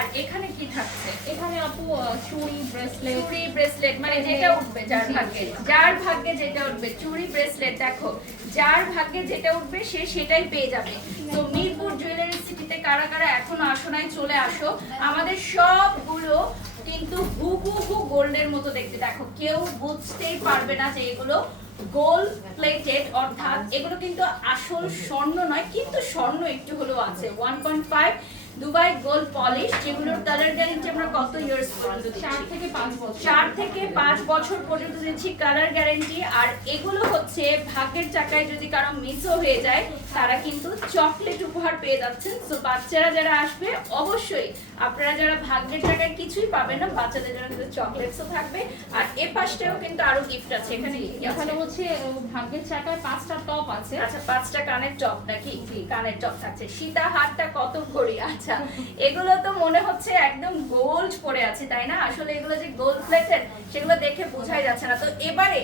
আর এখানে কি থাকছে? এখানে আপু চুড়ি ব্রেসলেট মানে যেটা উঠবে যার ভাগ্যে, যার ভাগ্যে যেটা উঠবে। চুড়ি ব্রেসলেট দেখো, যার ভাগ্যে যেটা উঠবে সে সেটাই পেয়ে যাবে। তো মিরপুর জুয়েলারি সিটিতে কারা কারা এখনো আসো নাই, চলে আসো। আমাদের সবগুলো কিন্তু হুবহু গোল্ডের মতো দেখতে। দেখো কেউ বুঝতেই পারবে না যে এগুলো গোল্ড প্লেটেড, অর্থাৎ এগুলো কিন্তু আসল স্বর্ণ নয়, কিন্তু স্বর্ণ একটু হলেও আছে। 1.5 দুবাই গোল্ড পলিশ, যেগুলোর কালার গ্যারান্টি আমরা কত ইয়ার্স পর্যন্ত দিচ্ছি? 4 থেকে 5 বছর। 4 থেকে 5 বছর পর্যন্ত দিচ্ছি কালার গ্যারান্টি। আর এগুলো হচ্ছে ভাগ্যের চাকায় যদি কারো মিসও হয়ে যায়, তারা কিন্তু চকলেট উপহার পেয়ে যাচ্ছেন। তো বাচ্চারা যারা আসবে অবশ্যই, আপনারা যারা ভাগ্যের চাকায় কিছুই পাবেন না, বাচ্চাদের জন্য কিন্তু চকলেটসও থাকবে। আর এ পাশটাও কিন্তু আরো গিফট আছে। এখানে এখানে হচ্ছে ভাগ্যের চাকায় 5টা টপ আছে। আচ্ছা, 5টা কানের টপ নাকি? কানের টপ থাকছে। সীতা হারটা কত ভরি? আচ্ছা, এগুলো তো মনে হচ্ছে একদম গোল্ড পরে আছে, তাই না? আসলে এগুলো যে গোল্ড প্লেটেড সেগুলো দেখে বোঝাই যাচ্ছে না। তো এবারে